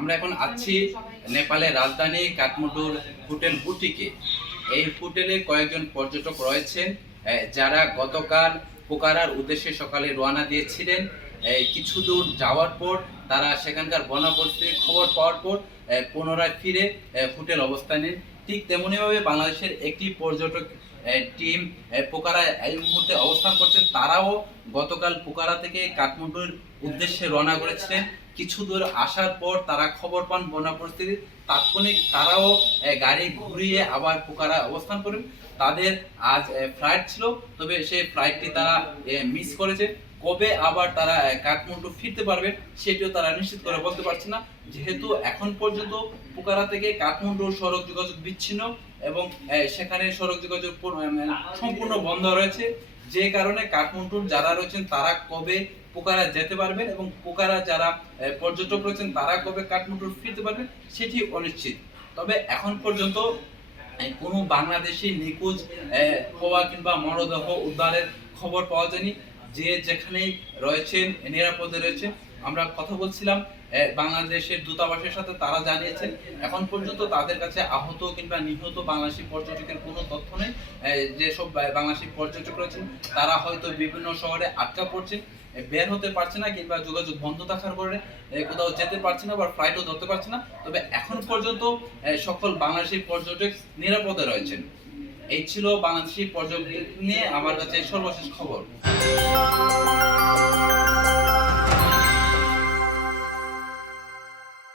আমরা এখন আছি নেপালের রাজধানী কাঠমান্ডুর হোটেল বুটিকে। এই হোটেলে কয়েকজন পর্যটক রয়েছেন যারা গতকাল পোখারার উদ্দেশ্যে সকালে রওনা দিয়েছিলেন। কিছু দূর যাওয়ার পর তারা সেখানকার বন্যা পরিস্থিতির খবর পাওয়ার পর পুনরায় ফিরে হোটেল অবস্থান নেন। ঠিক তেমনিভাবে বাংলাদেশের একটি পর্যটক টিম পোখারায় এই মুহূর্তে অবস্থান করছেন। তারাও গতকাল পোখারা থেকে কাঠমান্ডুর উদ্দেশ্যে রওনা করেছিলেন। কিছু দূর আসার পর তারা খবর পান বন্যা পরিস্থিতি, তাৎক্ষণিক তারাও গাড়ি ঘুরিয়ে আবার পোখারায় অবস্থান করেন। তাদের আজ ফ্লাইট ছিল, তবে সেই ফ্লাইটটি তারা মিস করেছে। কবে আবার তারা কাঠমান্ডু ফিরতে পারবেন সেটিও তারা নিশ্চিত করে বলতে পারছে না, যেহেতু এখন পর্যন্ত পোখারা থেকে কাঠমান্ডুর সড়ক যোগাযোগ বিচ্ছিন্ন এবং সেখানে সড়ক যোগাযোগ সম্পূর্ণ বন্ধ রয়েছে। যে কারণে কাঠমান্ডুর যারা রয়েছেন তারা কবে পোখারা যেতে পারবেন এবং পোখারা যারা পর্যটক রয়েছেন তারা কবে কাঠমান্ডু ফিরতে পারবেন সেটি অনিশ্চিত। তবে এখন পর্যন্ত কোনো বাংলাদেশি নিখোঁজ হওয়া কিংবা মরদেহ উদ্ধারের খবর পাওয়া যায়নি। যে যেখানেই রয়েছেন নিরাপদে রয়েছেন। আমরা কথা বলছিলাম বাংলাদেশের দূতাবাসের সাথে, তারা জানিয়েছেন এখন পর্যন্ত তাদের কাছে আহত কিংবা নিহত বাংলাদেশি পর্যটকের কোনো তথ্য নেই। যেসব বাংলাদেশি পর্যটক রয়েছেন তারা হয়তো বিভিন্ন শহরে আটকা পড়ছেন, বের হতে পারছে না কিংবা যোগাযোগ বন্ধ থাকার কারণে কোথাও যেতে পারছে না বা ফ্লাইটও ধরতে পারছে না। তবে এখন পর্যন্ত সকল বাংলাদেশি পর্যটক নিরাপদে রয়েছেন। এই ছিল বাংলাদেশি পর্যটক নিয়ে আমার কাছে সর্বশেষ খবর।